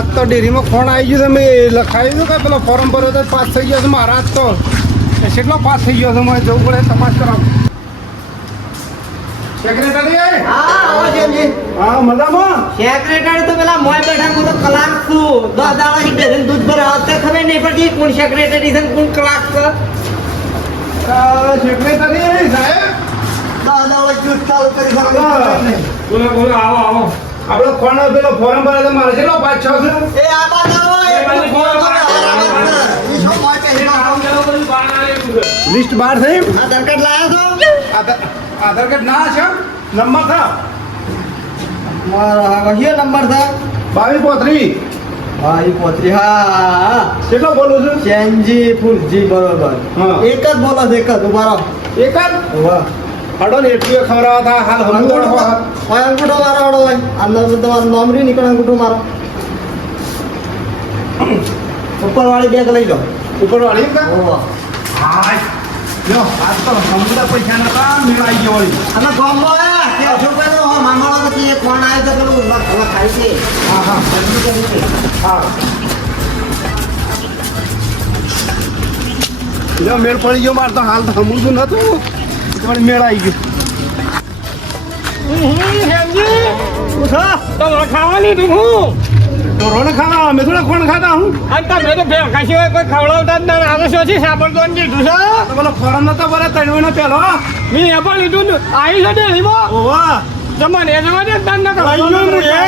આજ તો ડેરીમાં ફોન આવી ગયો તમે લખાવી દો કે પેલો ફોર્મ ભર્યો તો પાસ થઈ ગયો છે મારા હાથ તો કેટલો પાસ થઈ ગયો છે મને જવું પડે તપાસ કરાવ. સેક્રેટરી હા મજામાં? સેક્રેટરી તો પેલા મોય બેઠા હું તો કલાક છું. દસ દાડા થી ડઝન દૂધ ભરે હોત ખબર નહીં પડતી કોણ સેક્રેટરી છે કોણ કલાક છે. સેક્રેટરી સાહેબ? દસ દાડા જૂઠ ચાલુ કરી બોલો બોલો આવો આવો. આપણે ફોન પેલો ફોરમ ભરે તો મારે કેટલો પાંચ છો છે? એ આ આવો? લિસ્ટ બહાર થઈ? આધાર કાર્ડ લાયા તો આધાર આધાર કાર્ડ ના છે? નંબર થા? મારા કયો નંબર થા? બાવીસ પોત્રી. હા પોત્રી હા. કેટલો બોલું છું? ચેન્જી ફૂલજી બરોબર. હા. એક જ બોલો છે એક જ ઊભા રહો. એક જ? વાહ હડો ને એટલું ખવડાવવા હતા હાલ અંગૂઠો હોય અંગૂઠો મારો હડો હોય તો તમારો નોમરી નીકળે અંગૂઠો મારો ઉપર વાળી બેગ લઈ લો ઉપર વાળી એક ઓહો. હા લ્યો આજ તો સમુદ્ર પૈસા નતા મેળાઈ ગયો વળી અને ગોમો કે અશોક ભાઈ નો મામાળો નથી એક ફોન આવ્યો તો પેલું લખ ખાઈ છે હા મેળ પડી ગયો મારે તો હાલ તો સમુદ્ર નતું વળી મેળ આવી ગયો તમારે ખાવાની તું હું ખાવા અમે થોડા કોણ ખાતા હું. અને તમે તો ભેગા સિવાય કોઈ ખવડાવતા જ ના આવે શું છે સાંભળતો ને કીધું છે તો પેલો ફોરમ નતો ભરે તણવીનો પેલો મેં એ પણ લીધું ને. આવી છે ડેરીમાં ઓવા તમને એ જવા દે તને નકર લઈ ગયો હું એ.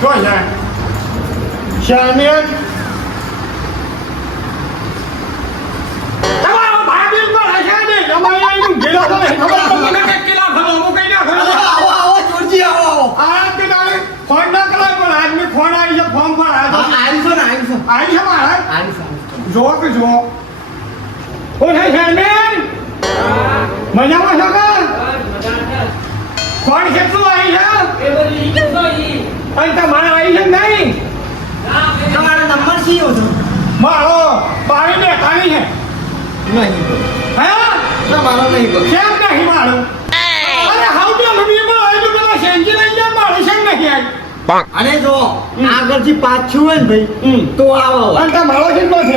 શું છે? શામિયન તમારો ભાઈ બિલકુલ હશે નહીં તમારે અહીં ગેલો તો ખબર તમને કે કેટલા ખબર હું કઈ ના ખબર આવો આવો ચોરજી આવો આ તે ફોન ના કરાય પણ આજ મેં ફોન આવી છે ફોન પર હા, તો આવી છે ને. આવી છે આવી છે મારા? આવી છો. જો કે જો ઓ હે મજામાં છો કે? કોણ છે તું આવી છે અને તમારે આવી છે નહીં. શીયો છો મારો બાવી બેઠાની હે નહીં. હે? ના, મારો નહીં બોલ કેમ નહીં મારો? અરે હાઉ બે લડી માં આવી તો પેલા સેન્જી લઈ જા મારો સંગ નહીં આવી અને જો આગળથી પાછું હોય ને ભાઈ તો આવો અને તમારો કેટલો છે?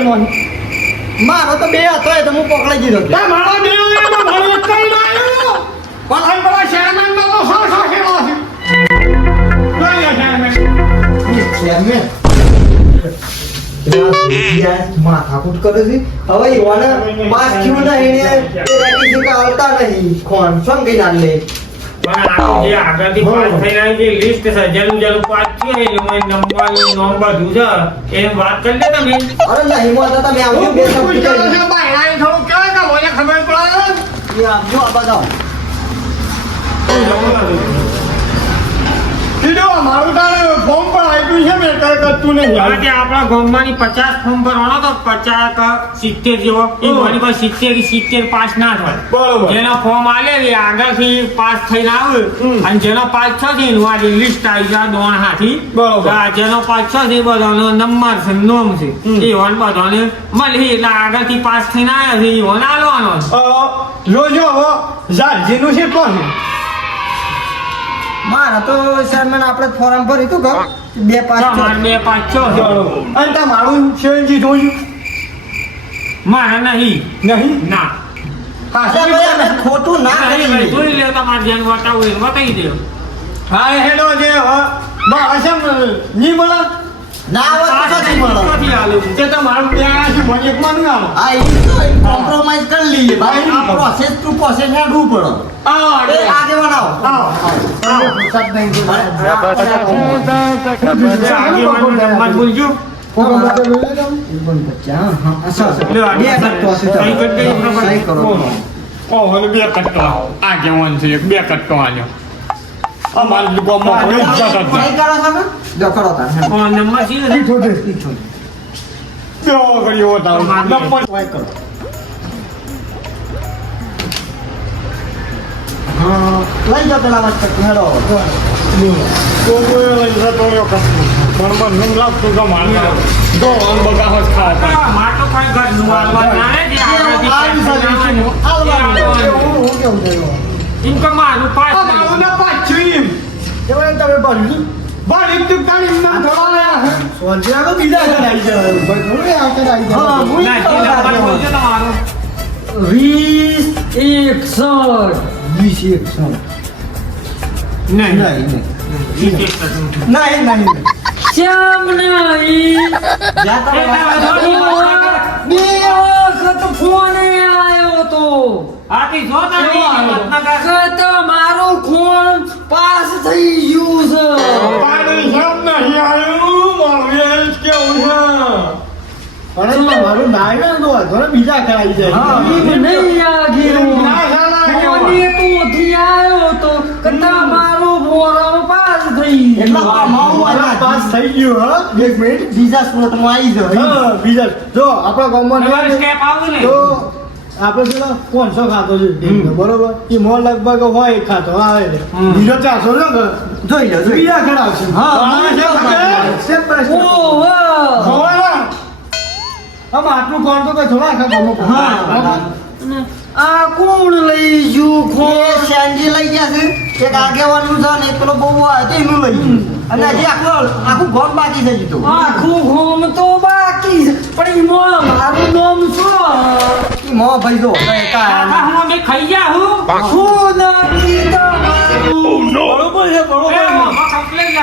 મારો તો બે હતો એ તો હું પકડાઈ દીધો છે. તમારો બે મારો એક કઈ ના આવ્યો પણ પેલા શેરમેન નો તો સો સો કેવો છે શેરમેન. ભૂતિયા માથાકૂટ કરે છે. હવે ઈવાને પાસ થયું નહીં ને એ રેડી છે આવતા નહીં. ખોન શું ના લે? ખબર પડે? કીધું મારું તારે ફોર્મ પણ આપ્યું છે મેં કઈ કરતું નહીં. હવે કે આપણા ગામમાંની પચાસ ફોર્મ ભરવાનો તો પચાસ સિત્તેર જેવો. એ મારી પાસે સિત્તેર સિત્તેર પાસ ના થાય. બરોબર. જેનો ફોર્મ આલે એ આગળથી પાસ થઈને આવે. અને જેનો પાસ છ છે એનું આજે લિસ્ટ આવી જાય દોણ હાથી બરોબર. જેનો પાસ છ છે એ બધાનો નંબર છે નોમ છે. એ વન બધાને મળી. એટલે આગળથી પાસ થઈને આવ્યા છે એ વન આલવાનો. જોજો હવે છે મારા તો શર્મન આપણે ફોરમ ભર્યું હતું કહું બે પાંચ બે પાંચ છ અને તમારું શેરજી જોયું. મારે નહીં. નહીં? ના. ખોટું ના જોઈ લે તમારે વટાવી દો. હા હેડો જે હવે બસ એમ નહીં મળે ના હોય તો નથી મળે. નથી આલું. તે તમારું ત્યાં છે મને એકમાં હા એ તો કોમ્પ્રોમાઇઝ કરી લઈએ. ભાઈ આ પ્રોસેસ ટુ પ્રોસેસ હેડવું પડે. આ એ આગે બનાવો આવો. આગેવાનો નંબર બોલજો બે કટ્ટો ને બે કટ્ટો આ કેવન છે બે કટ્ટો આલ્યો અમારે ગામમાં કોઈ ઇજ્જત જ કરો છો જો કરો તાર હેડો. નંબર છે ને? બેવો કર્યો તારો નંબર સહી કરો લઈ જાઓ પેલા વાત હેડો કોઈ લઈ જતો રહ્યો કશું. પણ મને નહીં લાગતું તો મારે જો આમ બધા હોશ ખાવા હા, મારે તો કોઈ હાલવા ના જે. હું- કેવું થયું? મારું પાસ આ ના પાંચ છું એમ તમે છું પણ એમ તો તારી ના આયા હે. સોંજરા તો બીજા ઘર આવી જાય ભાઈ થોડું એ આવતા આવી જાય હા હું ના, જે નંબર બોલજો તમારો. વીસ. નહીં નહીં વીસ એક ટકા. નહીં નહીં શ્યામ નહીં ના, જો, કરો. જો, બે વખત ફોન આવ્યો તો આથી જો તમે હિંમત ના કર. કે તમારો ફોન પાસ થઈ ગયું છે. પાણી શેમ નહીં આવ્યું મારું જ કેવું છે. તો વાંધો બીજા ઘર જાય નહીં આગેવું. ના આવ્યો તો કે તમારો ફોરમ પાસ થઈ એટલે આ ગયું પાસ થઈ ગયું હા? એક મિનિટ બીજા સ્પોર્ટમાં આવી હા. બીજા જો આપણા ગામમાં સ્ટેપ આવું. ને તો આપણે પેલો પાંચસો ખાતો છે? બરોબર? એ મો લગભગ હોય ખાતો આવે છે બીજો ચારસો ને? જોઈ લો. બીજા ઘર આવશે. આમ આટલું કોણ તો કઈ થોડા. અને આ કોણ લઈ ગયું? ફોન શેનજી લઈ ગયા છે. એક આગેવાનનું છે ને એક પેલો બહુ આવે તો એનું લઈ અને હજી આખું આખું ગોમ બાકી થઈ ગયું તો આખું ઘોમ તો બાકી પણ એમાં મારું નામ મોં ભાઈ જો કાકા હું અમે ખાઈ ગયા હું બરોબર છે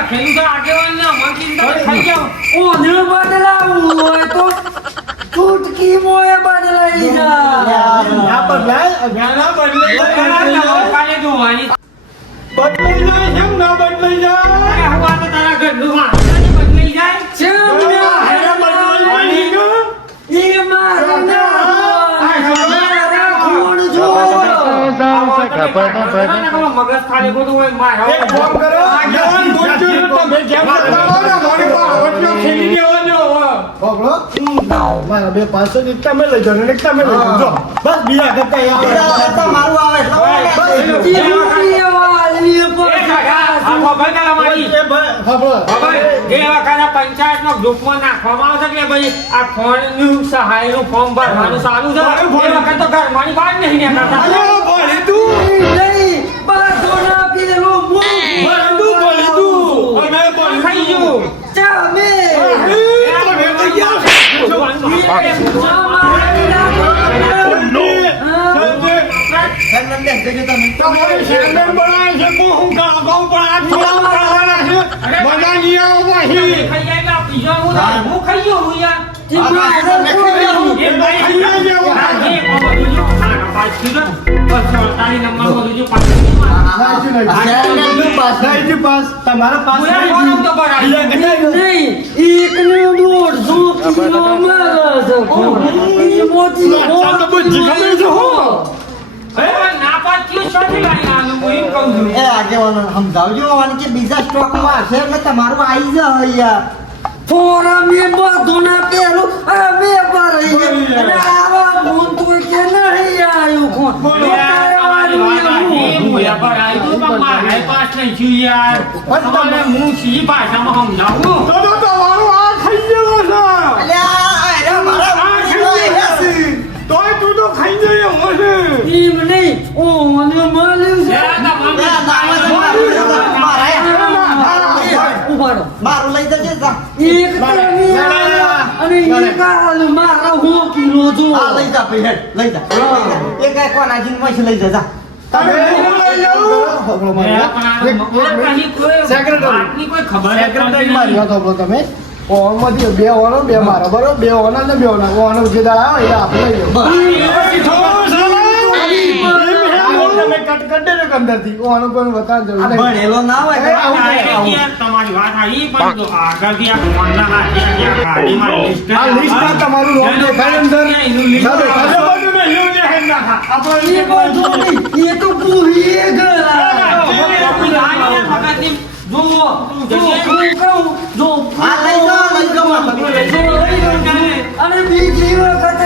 ખાઈ બદલાવું હોય તો મોએ બદલાઈ જા આ બદલાય જ્ઞાના બદલાઈ મગજ ખાલી ખોટું હોય મારા એક કામ કરો આગેવાન ગોચ્યું તમે જેમ વાત મારી પાસે ઓટલો ખેલી દેવાનો પકડો મારા બે પાંચસો એક તમે લઈ જાઓ ને તમે લઈ જાઓ બસ બીજા કરતા યાર કરતા મારું આવે બસ ચીમકી વાલી પર કાકા, આ ખબર છે એ ભાઈ ખબર ખબર? જે વખતે ગ્રુપમાં નાખવામાં આવશે કે ભાઈ આ ફોનનું સહાયનું ફોર્મ ભરવાનું ચાલુ છે મારું ફોન. એ વખત તો ઘરમાંની બહાર નહીં નીકળતા. ખાઈ ગયું. પછી એટલે હું થાય? હું. ખાઈ ગયો હું યાર. બીજા સ્ટોકમાં હશે એટલે તમારું આવી જાય ફોરમ એ બધું મારે લઈ જજે જા. એક અને એક હાલ મારા હું કિલો જો. આ લઈ જા હેડ લઈ જા. એ કઈ કોના જીનમાં લઈ જા જા. તમે લઈ જાઉં ખબરો એક- એક. કોઈ સેક્રેટરી. મારી સાંભળો તમે. ઓનમાંથી બે ઓનો બે મારો બરોબર? બે ઓના ને બે ઓના. ઓનો જે દાડા આવે એ આપણે લઈ લઈએ તમે કટ અંદરથી ઓ આનો પણ બતાવ જરૂર ભણેલો ના હોય તમારી વાત આવી પણ જો આગળથી આ ફોનના આ ગાડીમાં list આ લિસ્ટમાં તમારું નામ દેખાય અંદર? આપણે એ તો ગયા જો જો હું કહું જો આ લઈ જા લઈ જા માથા અને બીજી વખત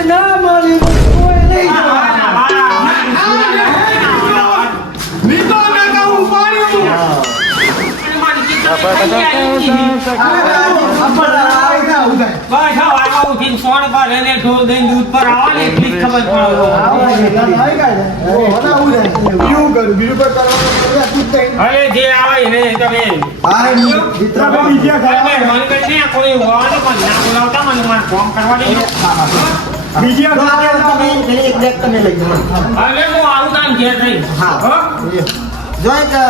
બીજી તમે લઈ જવા હવે હું આવું કામ ઘેર રહી જોઈ કે